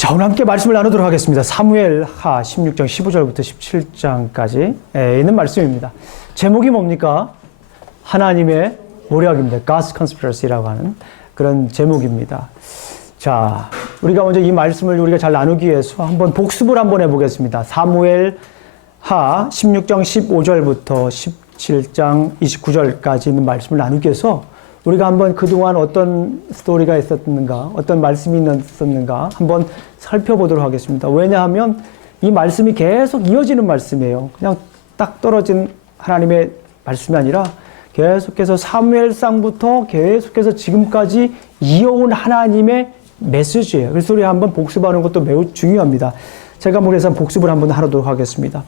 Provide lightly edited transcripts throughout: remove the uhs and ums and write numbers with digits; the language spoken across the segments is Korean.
자, 오늘 함께 말씀을 나누도록 하겠습니다. 사무엘하 16장 15절부터 17장까지 있는 말씀입니다. 제목이 뭡니까? 하나님의 모략입니다. God's Conspiracy라고 하는 그런 제목입니다. 자, 우리가 먼저 이 말씀을 우리가 잘 나누기 위해서 한번 복습을 한번 해보겠습니다. 사무엘하 16장 15절부터 17장 29절까지 있는 말씀을 나누기 위해서 우리가 한번 그동안 어떤 스토리가 있었는가, 어떤 말씀이 있었는가 한번 살펴보도록 하겠습니다. 왜냐하면 이 말씀이 계속 이어지는 말씀이에요. 그냥 딱 떨어진 하나님의 말씀이 아니라 계속해서 사무엘상부터 계속해서 지금까지 이어온 하나님의 메시지예요. 그래서 우리 한번 복습하는 것도 매우 중요합니다. 제가 그래서 복습을 한번 하도록 하겠습니다.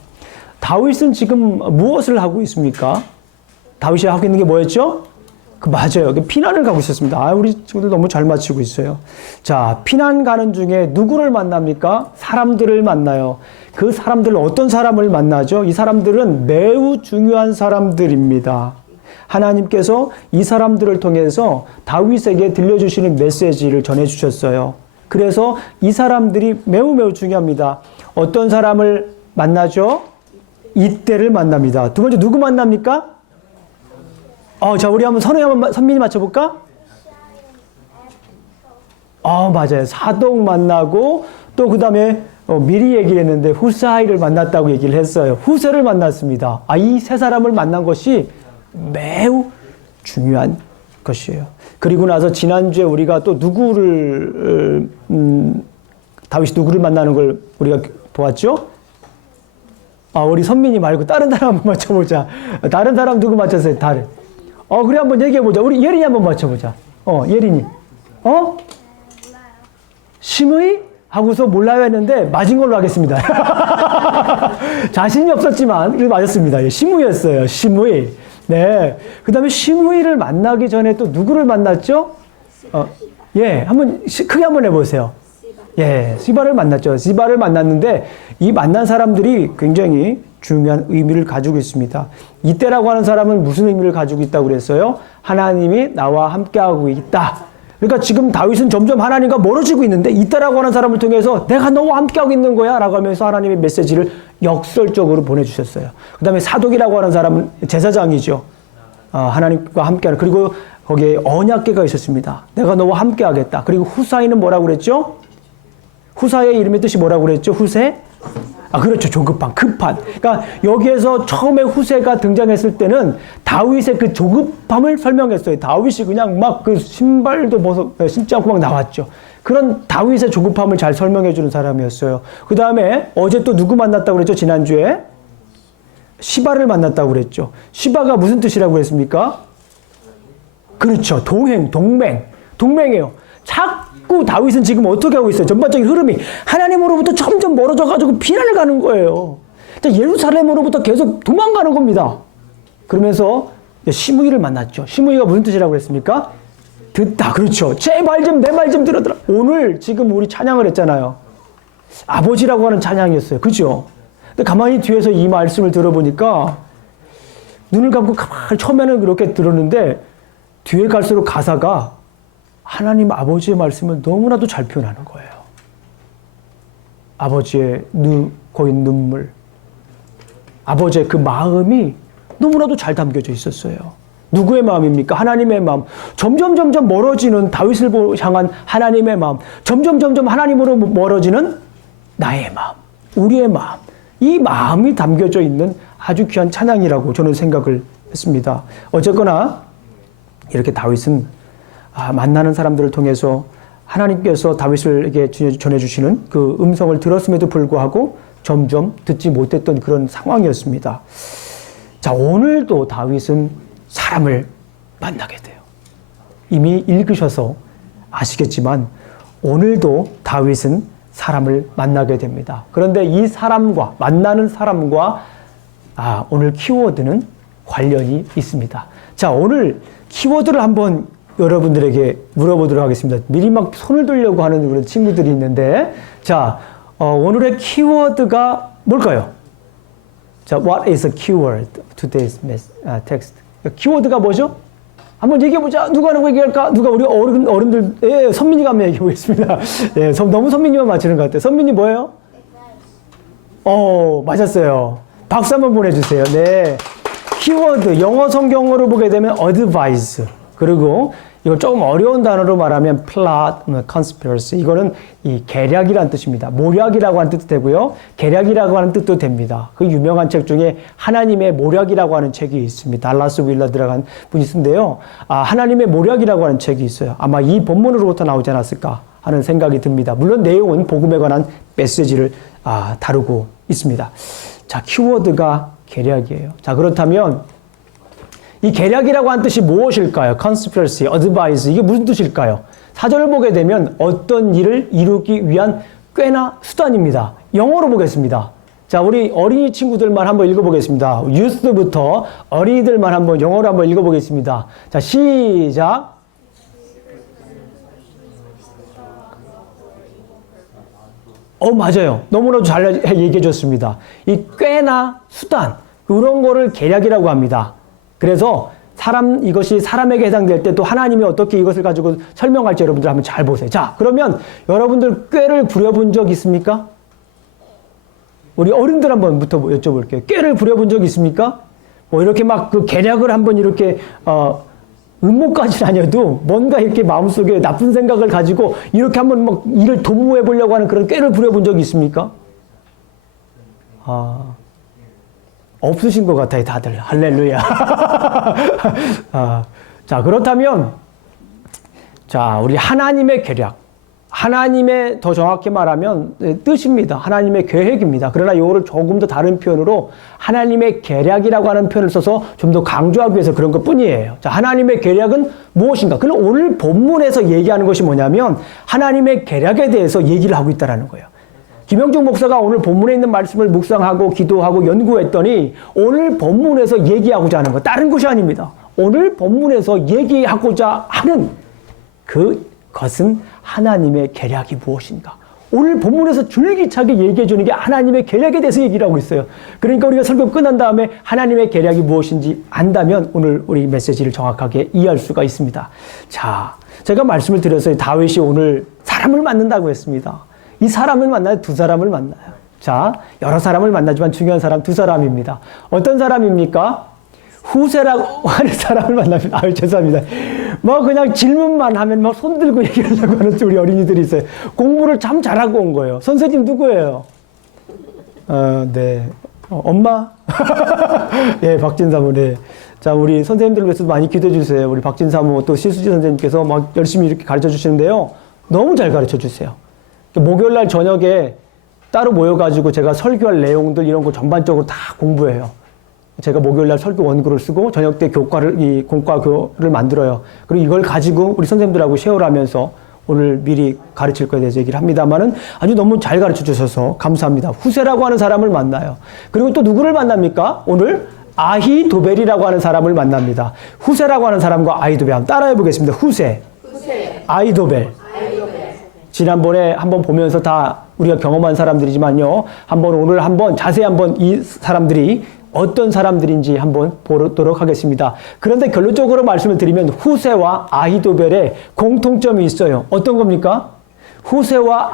다윗은 지금 무엇을 하고 있습니까? 다윗이 하고 있는 게 뭐였죠? 맞아요. 피난을 가고 있었습니다. 우리 친구들 너무 잘 맞추고 있어요. 자, 피난 가는 중에 누구를 만납니까? 사람들을 만나요. 그 사람들은 어떤 사람을 만나죠? 이 사람들은 매우 중요한 사람들입니다. 하나님께서 이 사람들을 통해서 다윗에게 들려주시는 메시지를 전해주셨어요. 그래서 이 사람들이 매우 중요합니다. 어떤 사람을 만나죠? 이때를 만납니다. 두 번째 누구 만납니까? 자, 우리 한번 선민이 맞춰볼까? 맞아요. 사독 만나고, 또 그 다음에 미리 얘기를 했는데 후사이를 만났다고 얘기를 했어요. 후세를 만났습니다. 이 세 사람을 만난 것이 매우 중요한 것이에요. 그리고 나서 지난주에 우리가 또 다윗이 누구를 만나는 걸 우리가 보았죠? 우리 선민이 말고 다른 사람 한번 맞춰보자. 다른 사람 누구 맞췄어요? 다른. 그래, 한번 얘기해보자. 우리 예린이 한번 맞춰보자. 예린이. 심의? 하고서 몰라요 했는데, 맞은 걸로 하겠습니다. 자신이 없었지만, 그래도 맞았습니다. 심의였어요. 심의. 네. 그 다음에 심의를 만나기 전에 또 누구를 만났죠? 한번, 크게 한번 해보세요. 시바를 만났죠. 시바를 만났는데, 이 만난 사람들이 굉장히 중요한 의미를 가지고 있습니다. 이때라고 하는 사람은 무슨 의미를 가지고 있다고 그랬어요? 하나님이 나와 함께하고 있다. 그러니까 지금 다윗은 점점 하나님과 멀어지고 있는데 이때라고 하는 사람을 통해서 내가 너와 함께하고 있는 거야 라고 하면서 하나님의 메시지를 역설적으로 보내주셨어요. 그 다음에 사독이라고 하는 사람은 제사장이죠. 하나님과 함께하는. 그리고 거기에 언약궤가 있었습니다. 내가 너와 함께하겠다. 그리고 후사이는 뭐라고 그랬죠? 후사의 이름의 뜻이 뭐라고 그랬죠? 후세? 그렇죠. 조급한, 급한. 그러니까 여기에서 처음에 후세가 등장했을 때는 다윗의 그 조급함을 설명했어요. 다윗이 그냥 막 그 신발도 신지 않고 막 나왔죠. 그런 다윗의 조급함을 잘 설명해 주는 사람이었어요. 그 다음에 어제 또 누구 만났다고 그랬죠? 지난주에? 시바를 만났다고 그랬죠. 시바가 무슨 뜻이라고 했습니까? 그렇죠. 동맹이에요. 자꾸 다윗은 지금 어떻게 하고 있어요? 전반적인 흐름이 하나님으로부터 점점 멀어져가지고 피난을 가는 거예요. 예루살렘으로부터 계속 도망가는 겁니다. 그러면서 시므이를 만났죠. 시므이가 무슨 뜻이라고 했습니까? 듣다. 그렇죠. 내 말 좀 들어들어. 오늘 지금 우리 찬양을 했잖아요. 아버지라고 하는 찬양이었어요. 그죠? 근데 가만히 뒤에서 이 말씀을 들어보니까 눈을 감고 가만히 처음에는 그렇게 들었는데 뒤에 갈수록 가사가 하나님 아버지의 말씀을 너무나도 잘 표현하는 거예요. 아버지의 고인 눈물, 아버지의 그 마음이 너무나도 잘 담겨져 있었어요. 누구의 마음입니까? 하나님의 마음. 점점 멀어지는 다윗을 향한 하나님의 마음. 점점 하나님으로 멀어지는 나의 마음, 우리의 마음. 이 마음이 담겨져 있는 아주 귀한 찬양이라고 저는 생각을 했습니다. 어쨌거나 이렇게 다윗은 만나는 사람들을 통해서 하나님께서 다윗에게 전해주시는 그 음성을 들었음에도 불구하고 점점 듣지 못했던 그런 상황이었습니다. 자, 오늘도 다윗은 사람을 만나게 돼요. 이미 읽으셔서 아시겠지만 오늘도 다윗은 사람을 만나게 됩니다. 그런데 이 만나는 사람과 오늘 키워드는 관련이 있습니다. 자, 오늘 키워드를 한번 여러분들에게 물어보도록 하겠습니다. 미리 막 손을 들려고 하는 그런 친구들이 있는데, 자, 오늘의 키워드가 뭘까요? 자, what is a keyword today's text? 키워드가 뭐죠? 한번 얘기해보자. 누가 하는 거 얘기할까? 누가 우리 어른들, 예, 선민이가 한번 얘기해보겠습니다. 예, 너무 선민이만 맞추는 것 같아요. 선민이 뭐예요? 맞았어요. 박수 한번 보내주세요. 네. 키워드, 영어 성경으로 보게 되면 advise. 그리고 이걸 조금 어려운 단어로 말하면 plot, conspiracy. 이거는 이 계략이라는 뜻입니다. 모략이라고 하는 뜻도 되고요. 계략이라고 하는 뜻도 됩니다. 그 유명한 책 중에 하나님의 모략이라고 하는 책이 있습니다. 달라스 윌러드라는 분이 쓴데요. 하나님의 모략이라고 하는 책이 있어요. 아마 이 본문으로부터 나오지 않았을까 하는 생각이 듭니다. 물론 내용은 복음에 관한 메시지를 다루고 있습니다. 자, 키워드가 계략이에요. 자, 그렇다면 이 계략이라고 하는 뜻이 무엇일까요? conspiracy, advise, 이게 무슨 뜻일까요? 사전을 보게 되면 어떤 일을 이루기 위한 꾀나 수단입니다. 영어로 보겠습니다. 자, 우리 어린이 친구들만 한번 읽어보겠습니다. youth부터 어린이들만 한번 영어로 한번 읽어보겠습니다. 자, 시작. 맞아요. 너무나도 잘 얘기해 줬습니다. 이 꾀나 수단, 그런 거를 계략이라고 합니다. 그래서 이것이 사람에게 해당될 때 또 하나님이 어떻게 이것을 가지고 설명할지 여러분들 한번 잘 보세요. 자, 그러면 여러분들 꾀를 부려본 적 있습니까? 우리 어른들 한번부터 여쭤볼게요. 꾀를 부려본 적 있습니까? 이렇게 막 그 계략을 한번 이렇게, 음모까지는 아니어도 뭔가 이렇게 마음속에 나쁜 생각을 가지고 이렇게 한번 막 일을 도모해 보려고 하는 그런 꾀를 부려본 적이 있습니까? 없으신 것 같아요, 다들. 할렐루야. 자, 그렇다면, 자, 우리 하나님의 계략. 하나님의, 더 정확히 말하면 뜻입니다. 하나님의 계획입니다. 그러나 이거를 조금 더 다른 표현으로 하나님의 계략이라고 하는 표현을 써서 좀 더 강조하기 위해서 그런 것 뿐이에요. 자, 하나님의 계략은 무엇인가? 그럼 오늘 본문에서 얘기하는 것이 뭐냐면 하나님의 계략에 대해서 얘기를 하고 있다는 거예요. 김영중 목사가 오늘 본문에 있는 말씀을 묵상하고 기도하고 연구했더니 오늘 본문에서 얘기하고자 하는 것, 다른 것이 아닙니다. 오늘 본문에서 얘기하고자 하는 그것은 하나님의 계략이 무엇인가? 오늘 본문에서 줄기차게 얘기해 주는 게 하나님의 계략에 대해서 얘기를 하고 있어요. 그러니까 우리가 설교 끝난 다음에 하나님의 계략이 무엇인지 안다면 오늘 우리 메시지를 정확하게 이해할 수가 있습니다. 자, 제가 말씀을 드렸어요. 다윗이 오늘 사람을 만난다고 했습니다. 이 사람을 만나요? 두 사람을 만나요. 자, 여러 사람을 만나지만 중요한 사람 두 사람입니다. 어떤 사람입니까? 후세라고 하는 사람을 만납니다. 죄송합니다. 그냥 질문만 하면 손 들고 얘기하려고 하는 우리 어린이들이 있어요. 공부를 참 잘하고 온 거예요. 선생님 누구예요? 네. 엄마? 예, 박진사모, 네. 자, 우리 선생님들 위해서도 많이 기도해 주세요. 우리 박진사모 또 시수지 선생님께서 막 열심히 이렇게 가르쳐 주시는데요. 너무 잘 가르쳐 주세요. 목요일 날 저녁에 따로 모여가지고 제가 설교할 내용들 이런 거 전반적으로 다 공부해요. 제가 목요일 날 설교 원고를 쓰고 저녁 때 공과교를 만들어요. 그리고 이걸 가지고 우리 선생님들하고 쉐어를 하면서 오늘 미리 가르칠 거에 대해서 얘기를 합니다만은 아주 너무 잘 가르쳐 주셔서 감사합니다. 후세라고 하는 사람을 만나요. 그리고 또 누구를 만납니까? 오늘 아히도벨이라고 하는 사람을 만납니다. 후세라고 하는 사람과 아히도벨 한번 따라해 보겠습니다. 후세. 아히도벨. 지난번에 한번 보면서 다 우리가 경험한 사람들이지만요. 오늘 한번 자세히 한번 이 사람들이 어떤 사람들인지 한번 보도록 하겠습니다. 그런데 결론적으로 말씀을 드리면 후세와 아히도벨의 공통점이 있어요. 어떤 겁니까? 후세와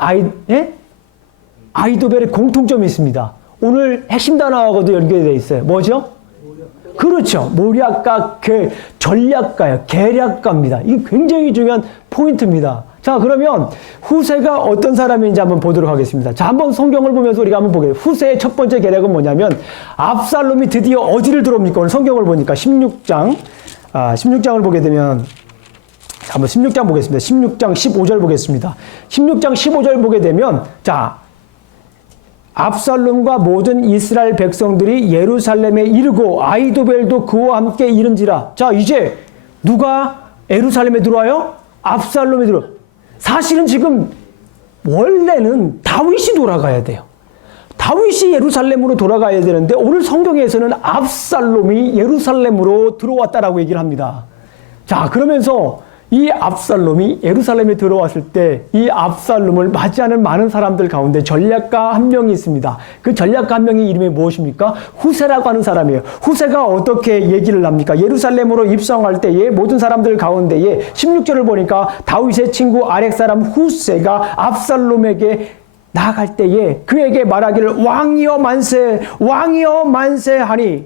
아히도벨의 공통점이 있습니다. 오늘 핵심 단어하고도 연결되어 있어요. 뭐죠? 그렇죠. 모략가, 전략가예요. 계략가입니다. 이게 굉장히 중요한 포인트입니다. 자, 그러면 후세가 어떤 사람인지 한번 보도록 하겠습니다. 자, 한번 성경을 보면서 우리가 한번 보게요. 후세의 첫 번째 계략은 뭐냐면 압살롬이 드디어 어디를 들어옵니까? 오늘 성경을 보니까 16장을 보게 되면 자, 한번 16장 보겠습니다. 16장 15절 보겠습니다. 16장 15절 보게 되면 자, 압살롬과 모든 이스라엘 백성들이 예루살렘에 이르고 아히도벨도 그와 함께 이른지라. 자, 이제 누가 예루살렘에 들어와요? 압살롬이 들어. 사실은 지금 원래는 다윗이 돌아가야 돼요. 다윗이 예루살렘으로 돌아가야 되는데 오늘 성경에서는 압살롬이 예루살렘으로 들어왔다라고 얘기를 합니다. 자, 그러면서 이 압살롬이 예루살렘에 들어왔을 때 이 압살롬을 맞이하는 많은 사람들 가운데 전략가 한 명이 있습니다. 그 전략가 한 명의 이름이 무엇입니까? 후세라고 하는 사람이에요. 후세가 어떻게 얘기를 합니까? 예루살렘으로 입성할 때에 모든 사람들 가운데에 16절을 보니까 다윗의 친구 아렉 사람 후세가 압살롬에게 나아갈 때에 그에게 말하기를 왕이여 만세 왕이여 만세 하니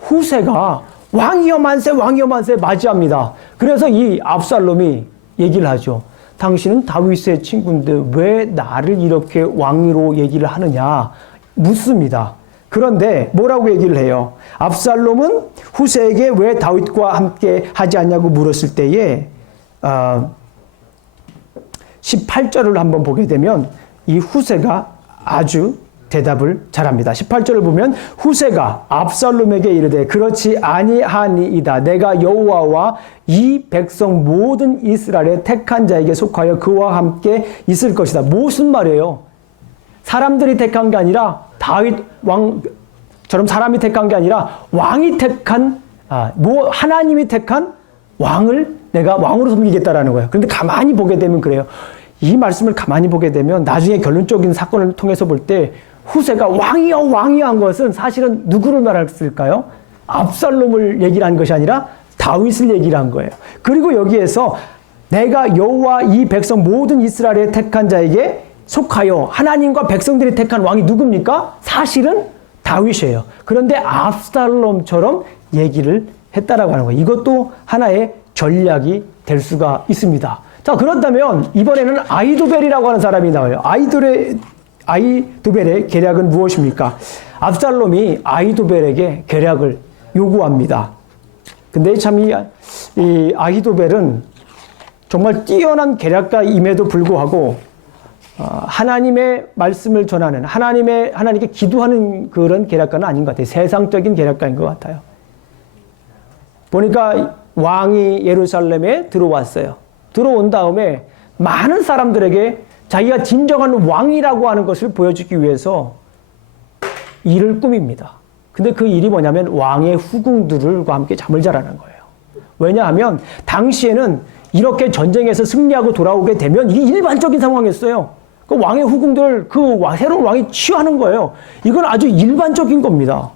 후세가 왕이여 만세 왕이여 만세 맞이합니다. 그래서 이 압살롬이 얘기를 하죠. 당신은 다윗의 친구인데 왜 나를 이렇게 왕으로 얘기를 하느냐 묻습니다. 그런데 뭐라고 얘기를 해요? 압살롬은 후세에게 왜 다윗과 함께 하지 않냐고 물었을 때에 18절을 한번 보게 되면 이 후세가 아주 대답을 잘합니다. 18절을 보면 후세가 압살롬에게 이르되 그렇지 아니하니이다. 내가 여호와와 이 백성 모든 이스라엘의 택한 자에게 속하여 그와 함께 있을 것이다. 무슨 말이에요? 사람들이 택한 게 아니라 다윗 왕처럼 사람이 택한 게 아니라 왕이 택한 하나님이 택한 왕을 내가 왕으로 섬기겠다라는 거예요. 그런데 가만히 보게 되면 그래요. 이 말씀을 가만히 보게 되면 나중에 결론적인 사건을 통해서 볼 때 후세가 왕이여 왕이여 한 것은 사실은 누구를 말했을까요? 압살롬을 얘기를 한 것이 아니라 다윗을 얘기를 한 거예요. 그리고 여기에서 내가 여호와 이 백성 모든 이스라엘의 택한 자에게 속하여 하나님과 백성들이 택한 왕이 누굽니까? 사실은 다윗이에요. 그런데 압살롬처럼 얘기를 했다라고 하는 거예요. 이것도 하나의 전략이 될 수가 있습니다. 자, 그렇다면 이번에는 아히도벨이라고 하는 사람이 나와요. 아히도벨의 계략은 무엇입니까? 압살롬이 아히도벨에게 계략을 요구합니다. 근데 참 이 아히도벨은 정말 뛰어난 계략가임에도 불구하고 하나님의 말씀을 전하는 하나님께 기도하는 그런 계략가는 아닌 것 같아요. 세상적인 계략가인 것 같아요. 보니까 왕이 예루살렘에 들어왔어요. 들어온 다음에 많은 사람들에게 자기가 진정한 왕이라고 하는 것을 보여주기 위해서 일을 꾸밉니다. 근데 그 일이 뭐냐면 왕의 후궁들과 함께 잠을 자라는 거예요. 왜냐하면 당시에는 이렇게 전쟁에서 승리하고 돌아오게 되면 이게 일반적인 상황이었어요. 그 왕의 후궁들, 새로운 왕이 취하는 거예요. 이건 아주 일반적인 겁니다.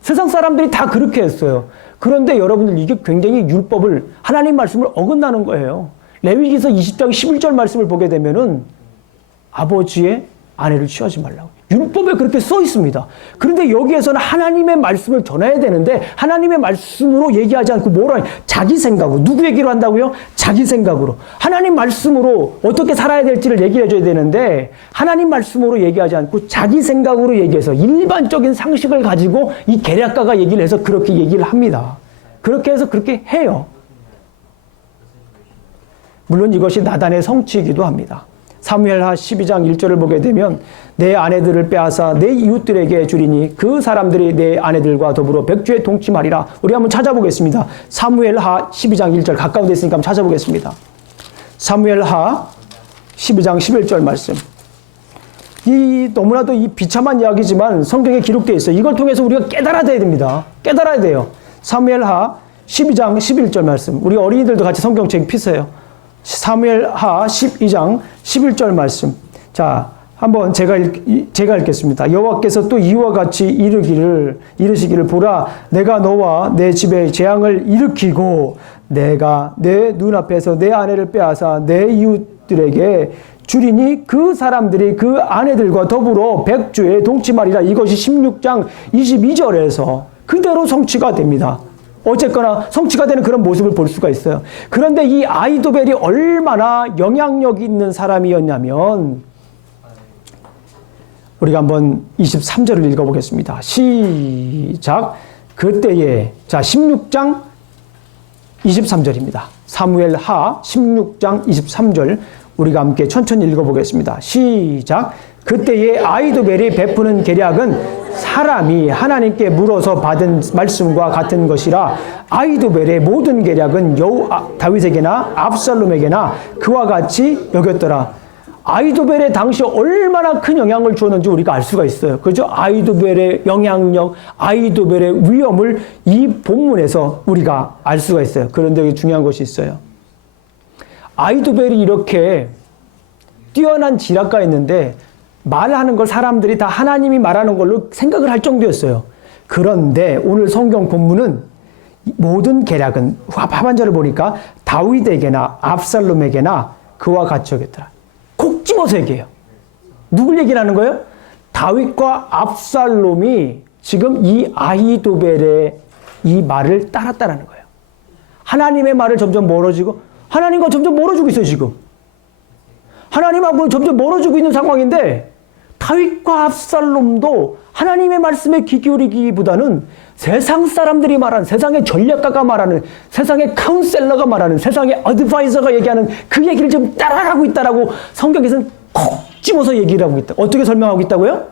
세상 사람들이 다 그렇게 했어요. 그런데 여러분들 이게 굉장히 율법을, 하나님 말씀을 어긋나는 거예요. 레위기서 20장 11절 말씀을 보게 되면은 아버지의 아내를 취하지 말라고. 율법에 그렇게 써 있습니다. 그런데 여기에서는 하나님의 말씀을 전해야 되는데 하나님의 말씀으로 얘기하지 않고 뭐라 자기 생각으로. 누구 얘기로 한다고요? 자기 생각으로. 하나님 말씀으로 어떻게 살아야 될지를 얘기해 줘야 되는데 하나님 말씀으로 얘기하지 않고 자기 생각으로 얘기해서 일반적인 상식을 가지고 이 계략가가 얘기를 해서 그렇게 얘기를 합니다. 그렇게 해서 그렇게 해요. 물론 이것이 나단의 성취이기도 합니다. 사무엘하 12장 1절을 보게 되면 내 아내들을 빼앗아 내 이웃들에게 주리니 그 사람들이 내 아내들과 더불어 백주에 동침하리라. 우리 한번 찾아보겠습니다. 사무엘하 12장 1절 가까운 데 있으니까 한번 찾아보겠습니다. 사무엘하 12장 11절 말씀. 너무나도 이 비참한 이야기지만 성경에 기록되어 있어요. 이걸 통해서 우리가 깨달아야 됩니다. 깨달아야 돼요. 사무엘하 12장 11절 말씀. 우리 어린이들도 같이 성경책 피세요. 사무엘하 12장 11절 말씀. 자, 한번 제가 읽겠습니다. 여호와께서 또 이와 같이 이르시기를 보라, 내가 너와 내 집에 재앙을 일으키고 내가 내 눈앞에서 내 아내를 빼앗아 내 이웃들에게 주리니 그 사람들이 그 아내들과 더불어 백주에 동침하리라. 이것이 16장 22절에서 그대로 성취가 됩니다. 어쨌거나 성취가 되는 그런 모습을 볼 수가 있어요. 그런데 이 아히도벨이 얼마나 영향력 있는 사람이었냐면 우리가 한번 23절을 읽어보겠습니다. 시작. 그때에 16장 23절입니다. 사무엘하 16장 23절 우리가 함께 천천히 읽어보겠습니다. 시작. 그때에 아히도벨이 베푸는 계략은 사람이 하나님께 물어서 받은 말씀과 같은 것이라. 아히도벨의 모든 계략은 다윗에게나 압살롬에게나 그와 같이 여겼더라. 아히도벨의 당시 얼마나 큰 영향을 주었는지 우리가 알 수가 있어요. 그죠? 아히도벨의 영향력, 아히도벨의 위엄을 이 본문에서 우리가 알 수가 있어요. 그런데 여기 중요한 것이 있어요. 아히도벨이 이렇게 뛰어난 지략가였는데 말하는 걸 사람들이 다 하나님이 말하는 걸로 생각을 할 정도였어요. 그런데 오늘 성경 본문은 모든 계략은 하반절을 보니까 다윗에게나 압살롬에게나 그와 같이 오겠더라. 콕 집어서 얘기해요. 누굴 얘기를 하는 거예요? 다윗과 압살롬이 지금 이 아히도벨의 이 말을 따랐다는 거예요. 하나님의 말을 점점 멀어지고 하나님과 점점 멀어지고 있어요. 지금 하나님하고 점점 멀어지고 있는 상황인데 다윗과 압살롬도 하나님의 말씀에 귀 기울이기보다는 세상 사람들이 말하는, 세상의 전략가가 말하는, 세상의 카운셀러가 말하는, 세상의 어드바이저가 얘기하는 그 얘기를 지금 따라가고 있다라고 성경에서는 콕 집어서 얘기를 하고 있다. 어떻게 설명하고 있다고요?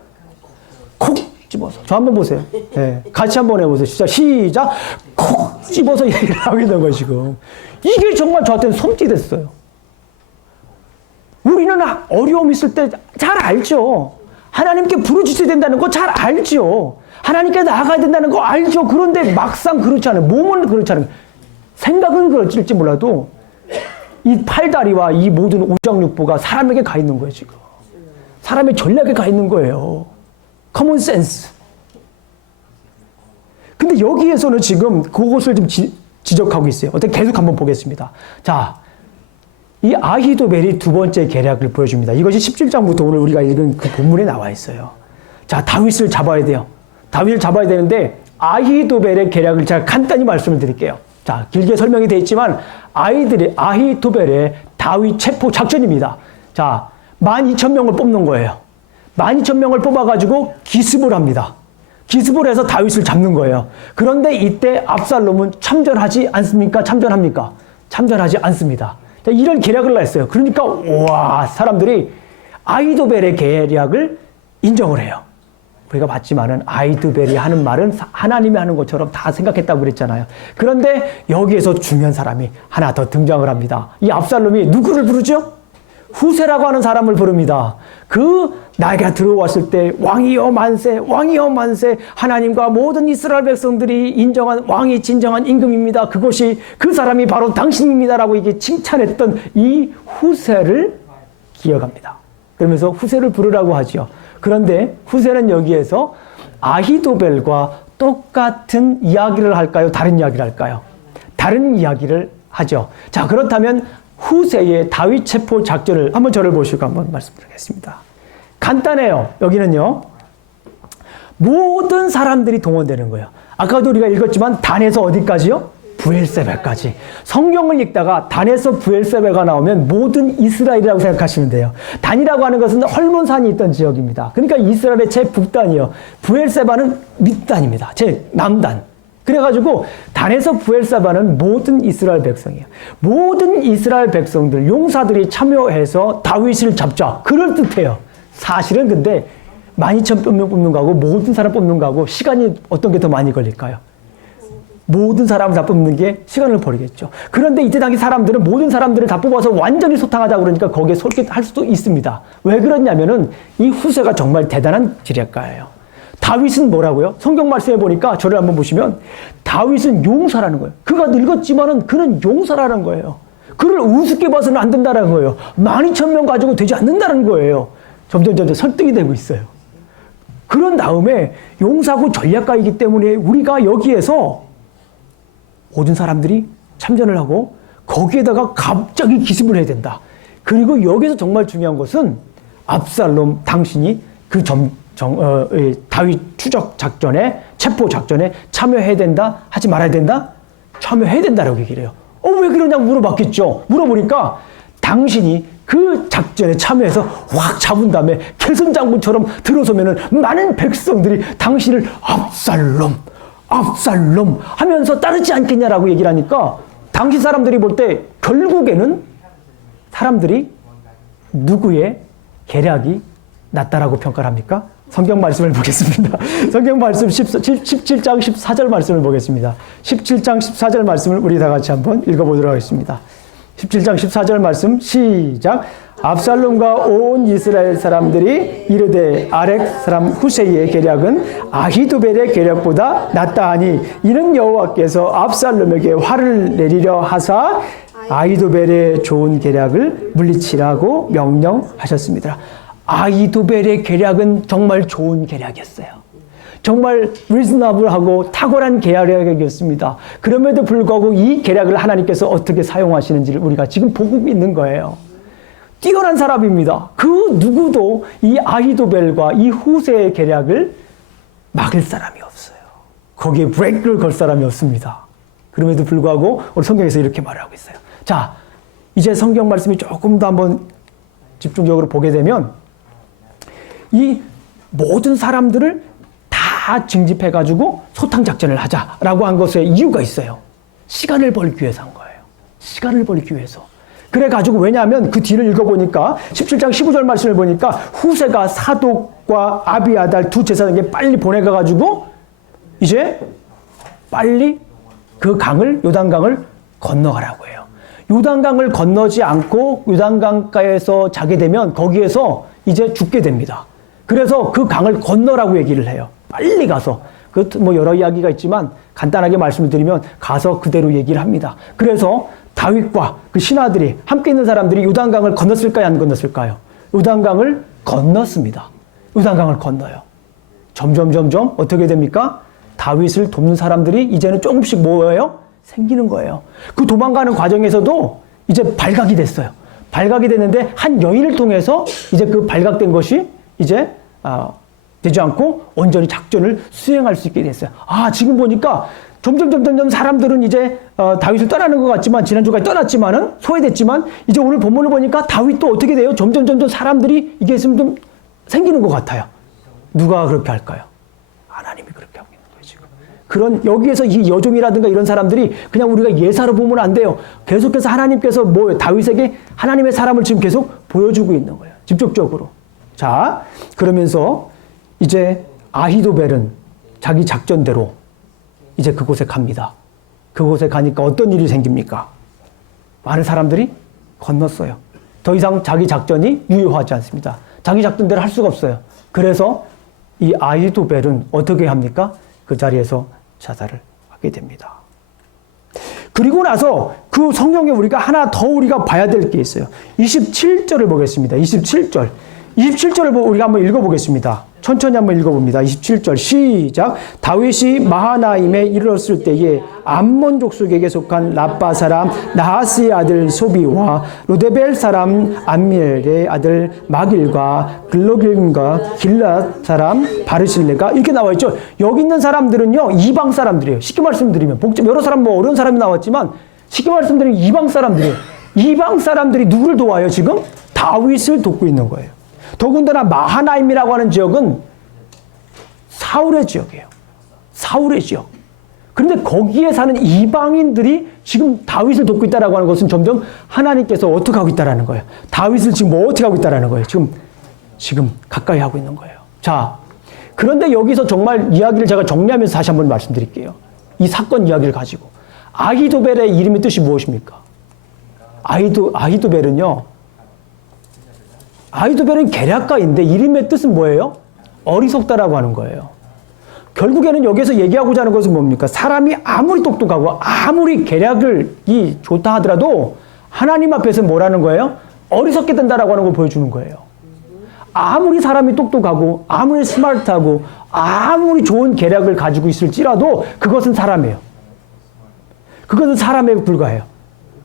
콕 집어서. 저 한번 보세요. 네, 같이 한번 해보세요. 시작. 콕 집어서 얘기를 하고 있는 거예요, 지금. 이게 정말 저한테는 섬찟했어요. 우리는 어려움 있을 때 잘 알죠. 하나님께 부르짖어야 된다는 거 잘 알죠. 하나님께 나아가야 된다는 거 알죠. 그런데 막상 그렇지 않아요. 몸은 그렇지 않아요. 생각은 그렇지 몰라도 이 팔다리와 이 모든 오장육부가 사람에게 가 있는 거예요, 지금. 사람의 전략에 가 있는 거예요. 커먼 센스. 근데 여기에서는 지금 그것을 좀 지적하고 있어요. 어떻게 계속 한번 보겠습니다. 자, 이 아히도벨이 두 번째 계략을 보여줍니다. 이것이 17장부터 오늘 우리가 읽은 그 본문에 나와 있어요. 자, 다윗을 잡아야 돼요. 다윗을 잡아야 되는데 아히도벨의 계략을 제가 간단히 말씀을 드릴게요. 자, 길게 설명이 되어 있지만 아히도벨의 다윗 체포 작전입니다. 자, 12,000명을 뽑는 거예요. 12,000명을 뽑아가지고 기습을 합니다. 기습을 해서 다윗을 잡는 거예요. 그런데 이때 압살롬은 참전하지 않습니까? 참전합니까? 참전하지 않습니다. 자, 이런 계략을 했어요. 그러니까 와, 사람들이 아히도벨의 계략을 인정을 해요. 우리가 봤지만은 아히도벨이 하는 말은 하나님이 하는 것처럼 다 생각했다고 그랬잖아요. 그런데 여기에서 중요한 사람이 하나 더 등장을 합니다. 이 압살롬이 누구를 부르죠? 후세라고 하는 사람을 부릅니다. 그 나이가 들어왔을 때 왕이여 만세, 왕이여 만세, 하나님과 모든 이스라엘 백성들이 인정한 왕이 진정한 임금입니다. 그것이 그 사람이 바로 당신입니다라고 이게 칭찬했던 이 후세를 기억합니다. 그러면서 후세를 부르라고 하죠. 그런데 후세는 여기에서 아히도벨과 똑같은 이야기를 할까요? 다른 이야기를 할까요? 다른 이야기를 하죠. 자, 그렇다면 후세의 다윗 체포 작전을 한번 저를 보시고 한번 말씀드리겠습니다. 간단해요. 여기는요, 모든 사람들이 동원되는 거예요. 아까도 우리가 읽었지만 단에서 어디까지요? 브엘세바까지. 성경을 읽다가 단에서 브엘세바가 나오면 모든 이스라엘이라고 생각하시면 돼요. 단이라고 하는 것은 헐몬산이 있던 지역입니다. 그러니까 이스라엘의 제 북단이요. 브엘세바는 밑단입니다. 제 남단. 그래가지고 단에서 브엘세바는 모든 이스라엘 백성이에요. 모든 이스라엘 백성들, 용사들이 참여해서 다윗을 잡자. 그럴듯해요. 사실은 근데 12,000명 뽑는 거하고 모든 사람 뽑는 거하고 시간이 어떤 게 더 많이 걸릴까요? 모든 사람을 다 뽑는 게 시간을 버리겠죠. 그런데 이때 당시 사람들은 모든 사람들을 다 뽑아서 완전히 소탕하자 그러니까 거기에 솔깃할 수도 있습니다. 왜 그러냐면은 이 후세가 정말 대단한 지략가예요. 다윗은 뭐라고요? 성경 말씀에 보니까 저를 한번 보시면 다윗은 용사라는 거예요. 그가 늙었지만은 그는 용사라는 거예요. 그를 우습게 봐서는 안 된다는 거예요. 12,000명 가지고 되지 않는다는 거예요. 점점 설득이 되고 있어요. 그런 다음에 용사고 전략가이기 때문에 우리가 여기에서 모든 사람들이 참전을 하고 거기에다가 갑자기 기습을 해야 된다. 그리고 여기서 정말 중요한 것은 압살롬 당신이 그 다윗 추적 작전에, 체포 작전에 참여해야 된다? 하지 말아야 된다? 참여해야 된다라고 얘기를 해요. 왜 그러냐고 물어봤겠죠. 물어보니까 당신이 그 작전에 참여해서 확 잡은 다음에 개선장군처럼 들어서면은 많은 백성들이 당신을 압살롬 하면서 따르지 않겠냐라고 얘기를 하니까 당시 사람들이 볼 때 결국에는 사람들이 누구의 계략이 낫다라고 평가를 합니까? 성경 말씀을 보겠습니다. 성경 말씀 17장 14절 말씀을 보겠습니다. 17장 14절 말씀을 우리 다 같이 한번 읽어보도록 하겠습니다. 17장 14절 말씀 시작. 압살롬과 온 이스라엘 사람들이 이르되 아렉 사람 후세이의 계략은 아히도벨의 계략보다 낫다 하니 이는 여호와께서 압살롬에게 화를 내리려 하사 아히도벨의 좋은 계략을 물리치라고 명령하셨습니다. 아히도벨의 계략은 정말 좋은 계략이었어요. 정말 리즈너블하고 탁월한 계략이었습니다. 그럼에도 불구하고 이 계략을 하나님께서 어떻게 사용하시는지를 우리가 지금 보고 있는 거예요. 뛰어난 사람입니다. 그 누구도 이 아히도벨과 이 후세의 계략을 막을 사람이 없어요. 거기에 브레이크를 걸 사람이 없습니다. 그럼에도 불구하고 우리 성경에서 이렇게 말하고 있어요. 자, 이제 성경 말씀이 조금 더 한번 집중적으로 보게 되면 이 모든 사람들을 다 징집해가지고 소탕작전을 하자라고 한 것에 이유가 있어요. 시간을 벌기 위해서 한 거예요. 시간을 벌기 위해서. 그래가지고 왜냐하면 그 뒤를 읽어보니까 17장 15절 말씀을 보니까 후세가 사독과 아비아달 두 제사장에게 빨리 보내가가지고 이제 빨리 그 강을 요단강을 건너가라고 해요. 요단강을 건너지 않고 요단강가에서 자게 되면 거기에서 이제 죽게 됩니다. 그래서 그 강을 건너라고 얘기를 해요. 빨리 가서. 뭐 여러 이야기가 있지만 간단하게 말씀을 드리면 가서 그대로 얘기를 합니다. 그래서 다윗과 그 신하들이 함께 있는 사람들이 요단강을 건넜을까요? 안 건넜을까요? 요단강을 건넜습니다. 요단강을 건너요. 점점 어떻게 됩니까? 다윗을 돕는 사람들이 이제는 조금씩 뭐예요? 생기는 거예요. 그 도망가는 과정에서도 이제 발각이 됐어요. 발각이 됐는데 한 여인을 통해서 이제 그 발각된 것이 이제 되지 않고 온전히 작전을 수행할 수 있게 됐어요. 지금 보니까 점점 사람들은 이제 다윗을 떠나는 것 같지만 지난주까지 떠났지만은 소외됐지만 이제 오늘 본문을 보니까 다윗도 어떻게 돼요? 점점 사람들이 이게 좀 생기는 것 같아요. 누가 그렇게 할까요? 하나님이 그렇게 하고 있는 거예요, 지금. 그런 여기에서 이 여종이라든가 이런 사람들이 그냥 우리가 예사로 보면 안 돼요. 계속해서 하나님께서 다윗에게 하나님의 사람을 지금 계속 보여주고 있는 거예요. 직접적으로. 자, 그러면서 이제 아히도벨은 자기 작전대로 이제 그곳에 갑니다. 그곳에 가니까 어떤 일이 생깁니까? 많은 사람들이 건넜어요. 더 이상 자기 작전이 유효하지 않습니다. 자기 작전대로 할 수가 없어요. 그래서 이 아히도벨은 어떻게 합니까? 그 자리에서 자살을 하게 됩니다. 그리고 나서 그 성경에 우리가 하나 더 우리가 봐야 될 게 있어요. 27절을 보겠습니다. 27절. 27절을 우리가 한번 읽어보겠습니다. 천천히 한번 읽어봅니다. 27절 시작. 다윗이 마하나임에 이르렀을 때에 암몬 족속에게 속한 라빠 사람 나하스의 아들 소비와 로데벨 사람 암미엘의 아들 마길과 글로길과 길랏 사람 바르실레가 이렇게 나와 있죠. 여기 있는 사람들은요 이방 사람들이에요. 쉽게 말씀드리면 여러 사람 뭐 어려운 사람이 나왔지만 쉽게 말씀드리면 이방 사람들이에요. 이방 사람들이 누구를 도와요 지금? 다윗을 돕고 있는 거예요. 더군다나 마하나임이라고 하는 지역은 사울의 지역이에요. 사울의 지역. 그런데 거기에 사는 이방인들이 지금 다윗을 돕고 있다라고 하는 것은 점점 하나님께서 어떻게 하고 있다라는 거예요. 다윗을 지금 뭐 어떻게 하고 있다라는 거예요. 지금 가까이 하고 있는 거예요. 자, 그런데 여기서 정말 이야기를 제가 정리하면서 다시 한번 말씀드릴게요. 이 사건 이야기를 가지고. 아히도벨의 이름의 뜻이 무엇입니까? 아히도벨은 계략가인데 이름의 뜻은 뭐예요? 어리석다라고 하는 거예요. 결국에는 여기서 얘기하고자 하는 것은 뭡니까? 사람이 아무리 똑똑하고 아무리 계략이 좋다 하더라도 하나님 앞에서 뭐라는 거예요? 어리석게 된다라고 하는 걸 보여주는 거예요. 아무리 사람이 똑똑하고 아무리 스마트하고 아무리 좋은 계략을 가지고 있을지라도 그것은 사람이에요. 그것은 사람에 불과해요.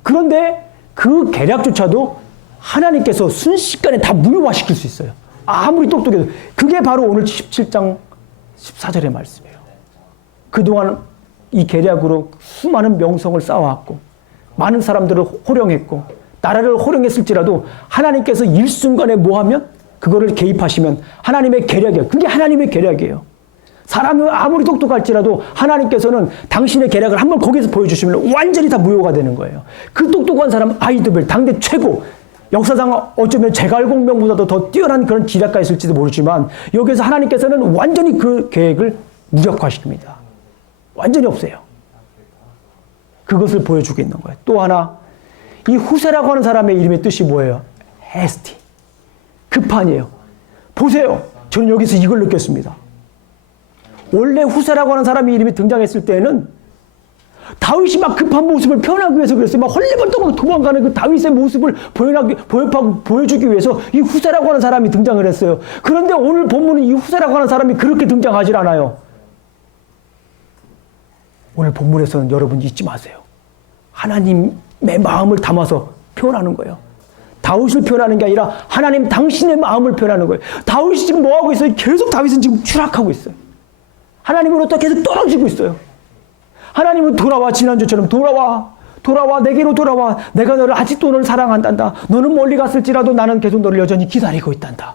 그런데 그 계략조차도 하나님께서 순식간에 다 무효화시킬 수 있어요. 아무리 똑똑해도. 그게 바로 오늘 17장 14절의 말씀이에요. 그동안 이 계략으로 수많은 명성을 쌓아왔고 많은 사람들을 호령했고 나라를 호령했을지라도 하나님께서 일순간에 뭐하면 그거를 개입하시면 하나님의 계략이에요. 그게 하나님의 계략이에요. 사람은 아무리 똑똑할지라도 하나님께서는 당신의 계략을 한번 거기서 보여주시면 완전히 다 무효가 되는 거예요. 그 똑똑한 사람 아히도벨 당대 최고 역사상 어쩌면 제갈공명보다도 더 뛰어난 그런 지략가였을지도 모르지만 여기서 하나님께서는 완전히 그 계획을 무력화시킵니다. 완전히 없애요. 그것을 보여주고 있는 거예요. 또 하나 이 후세라고 하는 사람의 이름의 뜻이 뭐예요? 헤스티. 급한이에요. 보세요. 저는 여기서 이걸 느꼈습니다. 원래 후세라고 하는 사람의 이름이 등장했을 때는 다윗이 막 급한 모습을 표현하기 위해서 그랬어요. 막 헐레벌떡으로 도망가는 그 다윗의 모습을 보여주기 위해서 이 후세라고 하는 사람이 등장을 했어요. 그런데 오늘 본문은 이 후세라고 하는 사람이 그렇게 등장하질 않아요. 오늘 본문에서는 여러분 잊지 마세요. 하나님의 마음을 담아서 표현하는 거예요. 다윗을 표현하는 게 아니라 하나님 당신의 마음을 표현하는 거예요. 다윗이 지금 뭐하고 있어요? 계속 다윗은 지금 추락하고 있어요. 하나님으로부터 계속 떨어지고 있어요. 하나님은 돌아와, 지난주처럼 돌아와, 내게로 돌아와. 내가 너를 아직도 너를 사랑한단다. 너는 멀리 갔을지라도 나는 계속 너를 여전히 기다리고 있단다.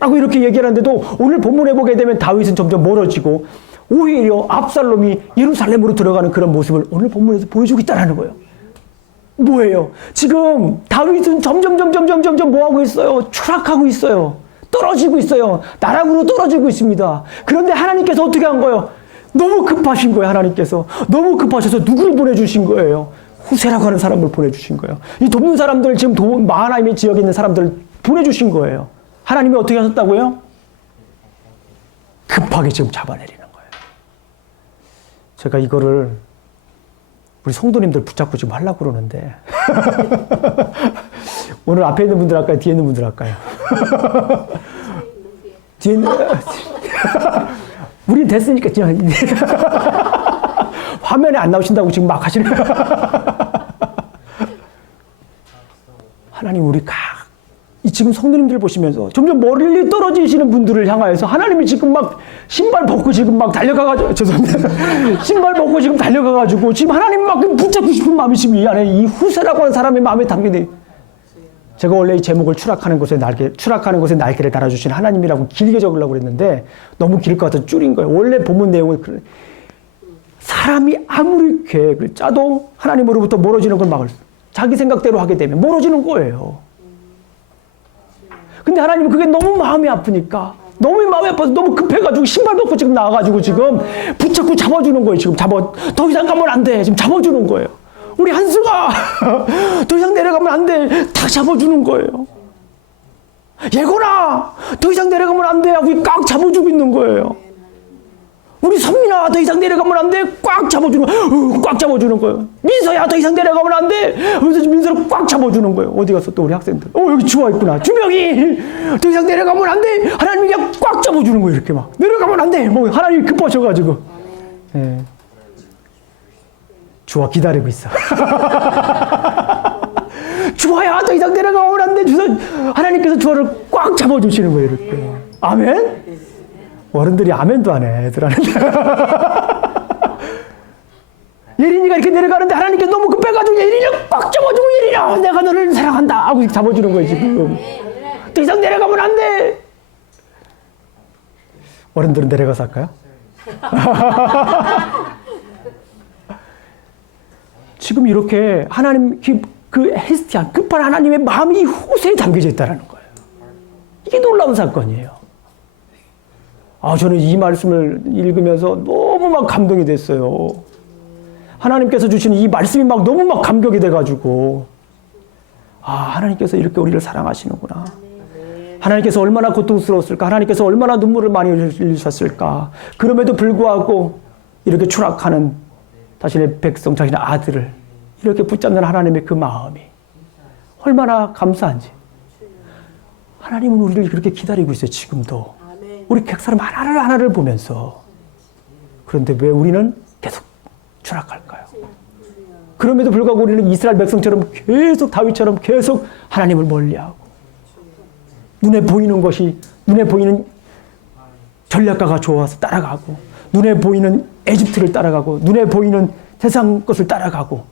라고 이렇게 얘기하는데도 오늘 본문에 보게 되면 다윗은 점점 멀어지고 오히려 압살롬이 예루살렘으로 들어가는 그런 모습을 오늘 본문에서 보여주고 있다는 거예요. 뭐예요? 지금 다윗은 점점 뭐하고 있어요? 추락하고 있어요. 떨어지고 있어요. 나락으로 떨어지고 있습니다. 그런데 하나님께서 어떻게 한 거예요? 너무 급하신 거예요. 하나님께서 너무 급하셔서 누구를 보내주신 거예요? 후세라고 하는 사람을 보내주신 거예요. 이 돕는 사람들, 지금 마하나임의 지역에 있는 사람들을 보내주신 거예요. 하나님이 어떻게 하셨다고요? 급하게 지금 잡아내리는 거예요. 제가 이거를 우리 성도님들 붙잡고 지금 하려고 그러는데 오늘 앞에 있는 분들 할까요? 뒤에 있는 분들 할까요? 뒤에 있는 우린 됐으니까 그냥 화면에 안 나오신다고 지금 막 하시는 하나님 우리 이 지금 성도님들 보시면서 점점 멀리 떨어지시는 분들을 향하여서 하나님이 지금 막 신발 벗고 지금 막 달려가가지고 죄송합니다. 신발 벗고 지금 달려가가지고 지금 하나님 막 붙잡고 싶은 마음이 지금 이 안에 이 후세라고 하는 사람의 마음에 담겨있는 제가 원래 이 제목을 추락하는 것에 날개를 달아주신 하나님이라고 길게 적으려고 그랬는데 너무 길 것 같아서 줄인 거예요. 원래 본문 내용은 사람이 아무리 계획을 짜도 하나님으로부터 멀어지는 걸 막을 자기 생각대로 하게 되면 멀어지는 거예요. 근데 하나님은 그게 너무 마음이 아프니까 너무 마음이 아파서 너무 급해가지고 신발 벗고 지금 나와가지고 지금 붙잡고 잡아주는 거예요. 지금 더 이상 가면 안 돼. 지금 잡아주는 거예요. 우리 한수가 더 이상 내려가면 안 돼. 다 잡아주는 거예요. 예건아 더 이상 내려가면 안 돼. 하고 꽉 잡아주고 있는 거예요. 우리 선민아 더 이상 내려가면 안 돼. 꽉 잡아주는 거예요. 민서야 더 이상 내려가면 안 돼. 그래서 민서를 꽉 잡아주는 거예요. 어디 갔어 또 우리 학생들. 여기 주아 있구나. 주명이 더 이상 내려가면 안 돼. 하나님이 그냥 꽉 잡아주는 거예요. 이렇게 막 내려가면 안 돼. 뭐 하나님이 급하셔가지고. 예. 주아 기다리고 있어. 주아야 더 이상 내려가면 안 돼. 하나님께서 주아를 꽉 잡아주시는 거예요. 이렇게. 아멘. 어른들이 아멘도 안 해, 애들 하는데. 예린이가 이렇게 내려가는데 하나님께 너무 급해가지고 예린이를 꽉 잡아주고 예린아 내가 너를 사랑한다 하고 잡아주는 거예요 지금. 더 이상 내려가면 안 돼. 어른들은 내려가서 할까요? 지금 이렇게 하나님 그 헤스티한 급한 하나님의 마음이 후세에 담겨져 있다는 거예요. 이게 놀라운 사건이에요. 저는 이 말씀을 읽으면서 너무 막 감동이 됐어요. 하나님께서 주시는 이 말씀이 막 너무 막 감격이 돼가지고, 하나님께서 이렇게 우리를 사랑하시는구나. 하나님께서 얼마나 고통스러웠을까. 하나님께서 얼마나 눈물을 많이 흘리셨을까. 그럼에도 불구하고 이렇게 추락하는 자신의 백성, 자신의 아들을 이렇게 붙잡는 하나님의 그 마음이 얼마나 감사한지. 하나님은 우리를 그렇게 기다리고 있어요, 지금도. 우리 각 사람 하나를 보면서. 그런데 왜 우리는 계속 추락할까요? 그럼에도 불구하고 우리는 이스라엘 백성처럼 계속 다윗처럼 계속 하나님을 멀리하고 눈에 보이는 전략가가 좋아서 따라가고 눈에 보이는 에집트를 따라가고 눈에 보이는 세상 것을 따라가고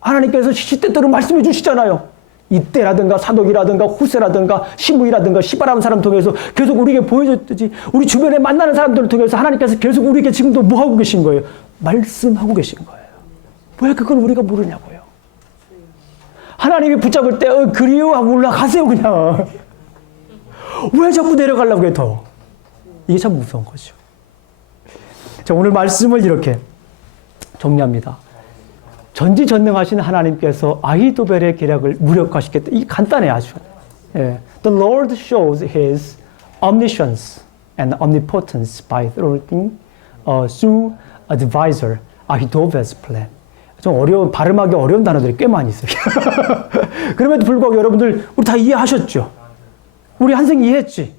하나님께서 시시때때로 말씀해 주시잖아요. 이때라든가 사독이라든가 후세라든가 시므이라든가 시바라는 사람 통해서 계속 우리에게 보여줬듯이 우리 주변에 만나는 사람들을 통해서 하나님께서 계속 우리에게 지금도 뭐 하고 계신 거예요? 말씀하고 계신 거예요. 왜 그걸 우리가 모르냐고요? 하나님이 붙잡을 때 그리워하고 올라가세요 그냥. 왜 자꾸 내려가려고 해 더? 이게 참 무서운 거죠. 자, 오늘 말씀을 이렇게 정리합니다. 전지전능하신 하나님께서 아히도벨의 계략을 무력화시켰다. 이 간단해 아주. 예. The Lord shows His omniscience and omnipotence by thwarting through advisor, Ahitophel's plan. 좀 어려운, 발음하기 어려운 단어들이 꽤 많이 있어요. 그럼에도 불구하고 여러분들, 우리 다 이해하셨죠? 우리 한생 이해했지?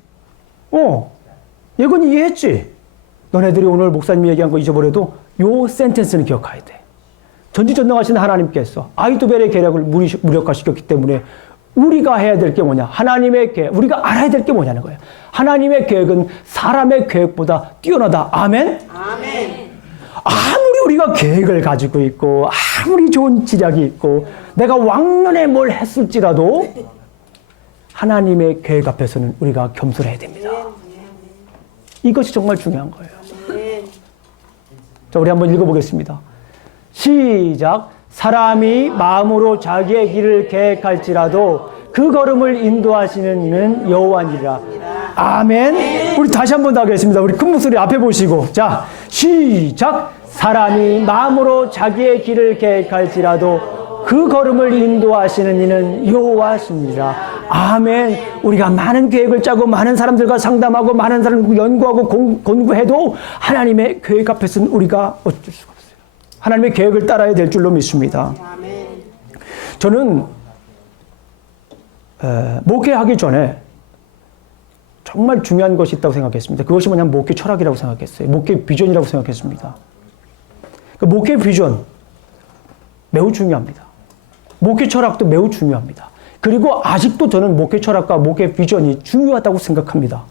예건이 이해했지? 너네들이 오늘 목사님이 얘기한 거 잊어버려도 요 센텐스는 기억해야 돼. 전지전능하신 하나님께서 아히도벨의 계략을 무력화시켰기 때문에 우리가 해야 될 게 뭐냐? 하나님의 계획, 우리가 알아야 될 게 뭐냐는 거예요. 하나님의 계획은 사람의 계획보다 뛰어나다. 아멘? 아멘. 아무리 우리가 계획을 가지고 있고 아무리 좋은 지략이 있고 내가 왕년에 뭘 했을지라도 하나님의 계획 앞에서는 우리가 겸손해야 됩니다. 이것이 정말 중요한 거예요. 자, 우리 한번 읽어보겠습니다. 시작. 사람이 마음으로 자기의 길을 계획할지라도 그 걸음을 인도하시는 이는 여호와니라. 아멘. 우리 다시 한번 더 하겠습니다. 우리 큰 목소리 앞에 보시고. 자, 시작. 사람이 마음으로 자기의 길을 계획할지라도 그 걸음을 인도하시는 이는 여호와시니라. 아멘. 우리가 많은 계획을 짜고 많은 사람들과 상담하고 많은 사람과 연구하고 공부해도 하나님의 계획 앞에서는 우리가 어쩔 수가 없어요. 하나님의 계획을 따라야 될 줄로 믿습니다. 저는 목회하기 전에 정말 중요한 것이 있다고 생각했습니다. 그것이 뭐냐면 목회 철학이라고 생각했어요. 목회 비전이라고 생각했습니다. 목회 비전 매우 중요합니다. 목회 철학도 매우 중요합니다. 그리고 아직도 저는 목회 철학과 목회 비전이 중요하다고 생각합니다.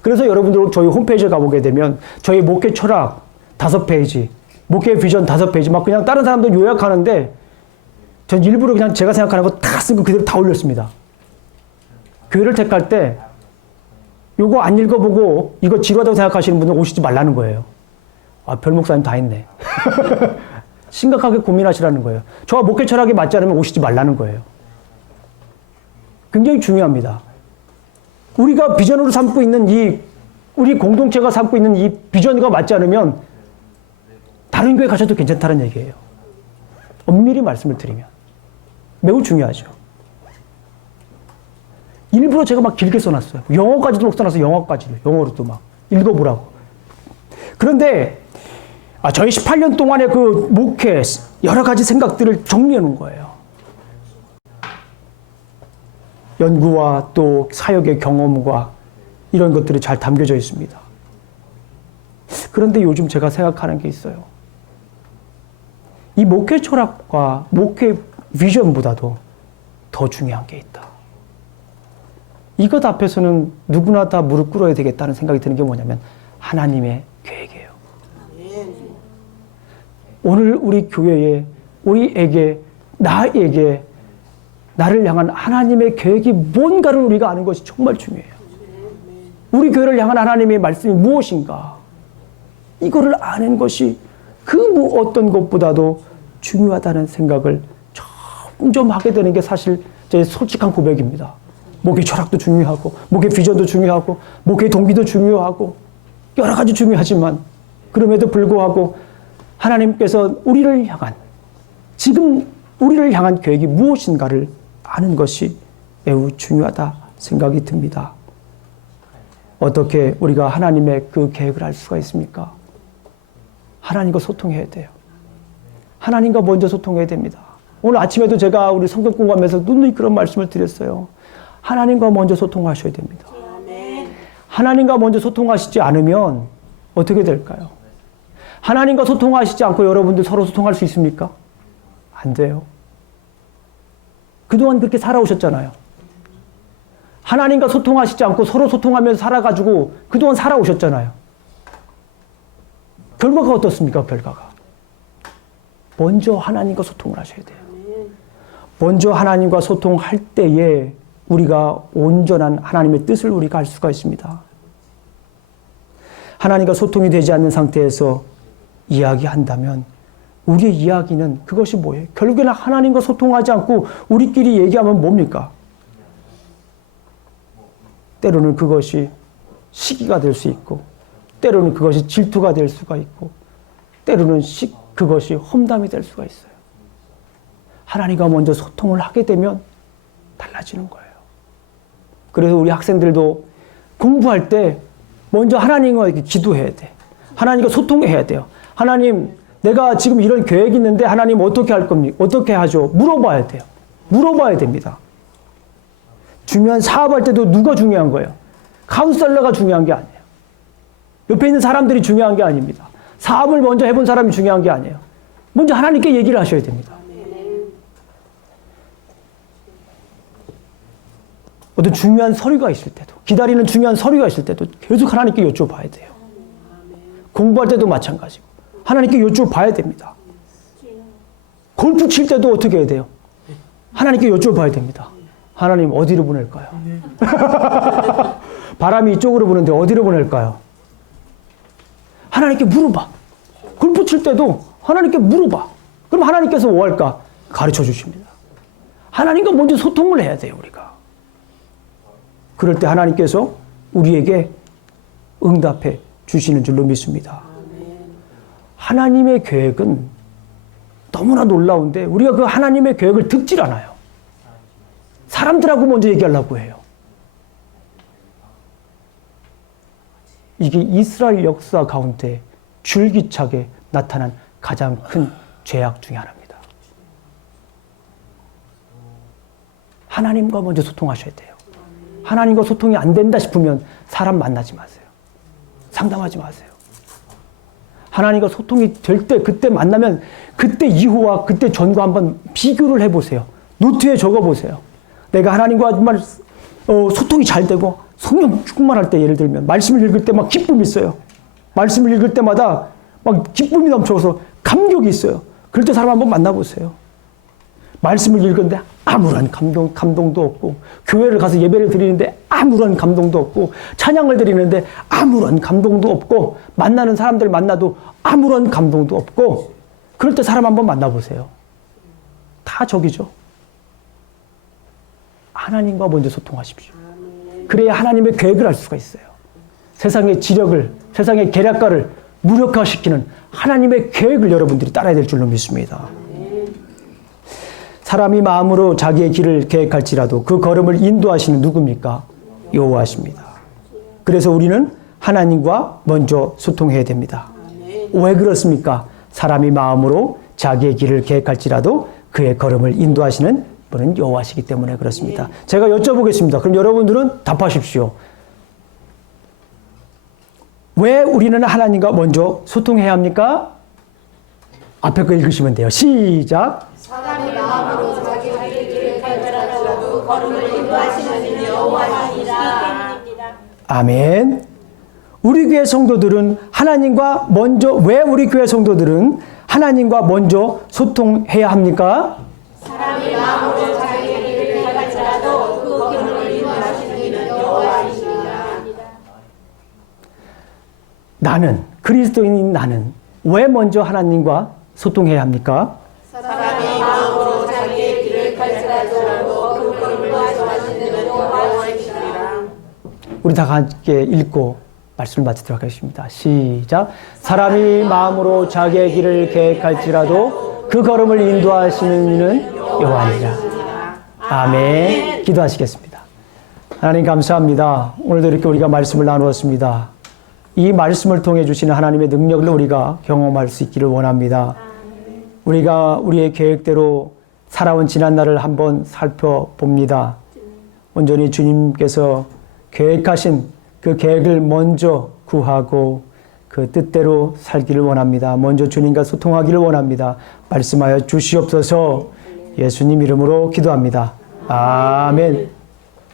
그래서 여러분들 저희 홈페이지에 가보게 되면 저희 목회 철학 5페이지, 목회 비전 5페이지 막 그냥 다른 사람도 요약하는데 전 일부러 그냥 제가 생각하는 거 다 쓴 거 그대로 다 올렸습니다. 교회를 택할 때 요거 안 읽어보고 이거 지루하다고 생각하시는 분은 오시지 말라는 거예요. 아, 별 목사님 다 했네. 심각하게 고민하시라는 거예요. 저와 목회 철학이 맞지 않으면 오시지 말라는 거예요. 굉장히 중요합니다. 우리가 비전으로 삼고 있는 우리 공동체가 삼고 있는 이 비전과 맞지 않으면 다른 교회 가셔도 괜찮다는 얘기예요. 엄밀히 말씀을 드리면. 매우 중요하죠. 일부러 제가 막 길게 써놨어요. 영어까지도 막 써놨어요. 영어로도 막 읽어보라고. 그런데 저희 18년 동안의 그 목회 여러 가지 생각들을 정리해 놓은 거예요. 연구와 또 사역의 경험과 이런 것들이 잘 담겨져 있습니다. 그런데 요즘 제가 생각하는 게 있어요. 이 목회 철학과 목회 비전보다도 더 중요한 게 있다. 이것 앞에서는 누구나 다 무릎 꿇어야 되겠다는 생각이 드는 게 뭐냐면 하나님의 계획이에요. 오늘 우리 교회에, 우리에게, 나에게, 나를 향한 하나님의 계획이 뭔가를 우리가 아는 것이 정말 중요해요. 우리 교회를 향한 하나님의 말씀이 무엇인가? 이거를 아는 것이 그 어떤 것보다도 중요하다는 생각을 점점 하게 되는 게 사실 제 솔직한 고백입니다. 목회 철학도 중요하고, 목회 비전도 중요하고, 목회 동기도 중요하고, 여러 가지 중요하지만, 그럼에도 불구하고, 하나님께서 우리를 향한, 지금 우리를 향한 계획이 무엇인가를 아는 것이 매우 중요하다 생각이 듭니다. 어떻게 우리가 하나님의 그 계획을 알 수가 있습니까? 하나님과 소통해야 돼요. 하나님과 먼저 소통해야 됩니다. 오늘 아침에도 제가 우리 성경 공부하면서 누누이 그런 말씀을 드렸어요. 하나님과 먼저 소통하셔야 됩니다. 하나님과 먼저 소통하시지 않으면 어떻게 될까요? 하나님과 소통하시지 않고 여러분들 서로 소통할 수 있습니까? 안 돼요. 그동안 그렇게 살아오셨잖아요. 하나님과 소통하시지 않고 서로 소통하면서 살아가지고 그동안 살아오셨잖아요. 결과가 어떻습니까? 결과가. 먼저 하나님과 소통을 하셔야 돼요. 먼저 하나님과 소통할 때에 우리가 온전한 하나님의 뜻을 우리가 알 수가 있습니다. 하나님과 소통이 되지 않는 상태에서 이야기한다면 우리의 이야기는 그것이 뭐예요? 결국에는 하나님과 소통하지 않고 우리끼리 얘기하면 뭡니까? 때로는 그것이 시기가 될 수 있고, 때로는 그것이 질투가 될 수가 있고, 때로는 그것이 험담이 될 수가 있어요. 하나님과 먼저 소통을 하게 되면 달라지는 거예요. 그래서 우리 학생들도 공부할 때 먼저 하나님과 기도해야 돼. 하나님과 소통해야 돼요. 하나님, 내가 지금 이런 계획이 있는데 하나님 어떻게 할 겁니까? 어떻게 하죠? 물어봐야 돼요. 물어봐야 됩니다. 중요한 사업할 때도 누가 중요한 거예요? 카운셀러가 중요한 게 아니에요. 옆에 있는 사람들이 중요한 게 아닙니다. 사업을 먼저 해본 사람이 중요한 게 아니에요. 먼저 하나님께 얘기를 하셔야 됩니다. 어떤 중요한 서류가 있을 때도, 기다리는 중요한 서류가 있을 때도 계속 하나님께 여쭤봐야 돼요. 공부할 때도 마찬가지고 하나님께 여쭤봐야 됩니다. 골프 칠 때도 어떻게 해야 돼요? 하나님께 여쭤봐야 됩니다. 하나님 어디로 보낼까요? 바람이 이쪽으로 부는데 어디로 보낼까요? 하나님께 물어봐. 골프 칠 때도 하나님께 물어봐. 그럼 하나님께서 뭐 할까? 가르쳐 주십니다. 하나님과 먼저 소통을 해야 돼요, 우리가. 그럴 때 하나님께서 우리에게 응답해 주시는 줄로 믿습니다. 하나님의 계획은 너무나 놀라운데 우리가 그 하나님의 계획을 듣질 않아요. 사람들하고 먼저 얘기하려고 해요. 이게 이스라엘 역사 가운데 줄기차게 나타난 가장 큰 죄악 중에 하나입니다. 하나님과 먼저 소통하셔야 돼요. 하나님과 소통이 안 된다 싶으면 사람 만나지 마세요. 상담하지 마세요. 하나님과 소통이 될 때 그때 만나면 그때 이후와 그때 전과 한번 비교를 해보세요. 노트에 적어보세요. 내가 하나님과 정말 소통이 잘 되고 성령 충만할 때 예를 들면 말씀을 읽을 때 막 기쁨이 있어요. 말씀을 읽을 때마다 막 기쁨이 넘쳐서 감격이 있어요. 그럴 때 사람 한번 만나보세요. 말씀을 읽는데 아무런 감동도 없고 교회를 가서 예배를 드리는데 아무런 감동도 없고 찬양을 드리는데 아무런 감동도 없고 만나는 사람들 만나도 아무런 감동도 없고 그럴 때 사람 한번 만나보세요. 다 적이죠. 하나님과 먼저 소통하십시오. 그래야 하나님의 계획을 알 수가 있어요. 세상의 지력을, 세상의 계략가를 무력화시키는 하나님의 계획을 여러분들이 따라야 될 줄로 믿습니다. 사람이 마음으로 자기의 길을 계획할지라도 그 걸음을 인도하시는 누굽니까? 여호와십니다. 그래서 우리는 하나님과 먼저 소통해야 됩니다. 왜 그렇습니까? 사람이 마음으로 자기의 길을 계획할지라도 그의 걸음을 인도하시는 분은 여호와시기 때문에 그렇습니다. 제가 여쭤보겠습니다. 그럼 여러분들은 답하십시오. 왜 우리는 하나님과 먼저 소통해야 합니까? 앞에 거 읽으시면 돼요. 시작. 사람이 마음으로 자기의 길을 갈지라도 걸음을 인도하시는 여호와시니라. 아멘. 우리 교회 성도들은 하나님과 먼저, 왜 우리 교회 성도들은 하나님과 먼저 소통해야 합니까? 사람이 마음으로 자기의 길을 갈지라도 그 걸음을 인도하시는 여호와시니라. 나는, 그리스도인인 나는 왜 먼저 하나님과 소통해야 합니까? 사람이 마음으로 자기의 길을 갈지라도 그 걸음을 인도하시는 여호와시니라. 우리 다 함께 읽고 말씀을 마치도록 하겠습니다. 시작. 사람이 마음으로 자기의 길을 계획할지라도 그 걸음을 인도하시는 이는 여호와니라. 아멘. 기도하시겠습니다. 하나님 감사합니다. 오늘도 이렇게 우리가 말씀을 나누었습니다. 이 말씀을 통해 주시는 하나님의 능력을 우리가 경험할 수 있기를 원합니다. 우리가 우리의 계획대로 살아온 지난날을 한번 살펴봅니다. 온전히 주님께서 계획하신 그 계획을 먼저 구하고 그 뜻대로 살기를 원합니다. 먼저 주님과 소통하기를 원합니다. 말씀하여 주시옵소서. 예수님 이름으로 기도합니다. 아멘.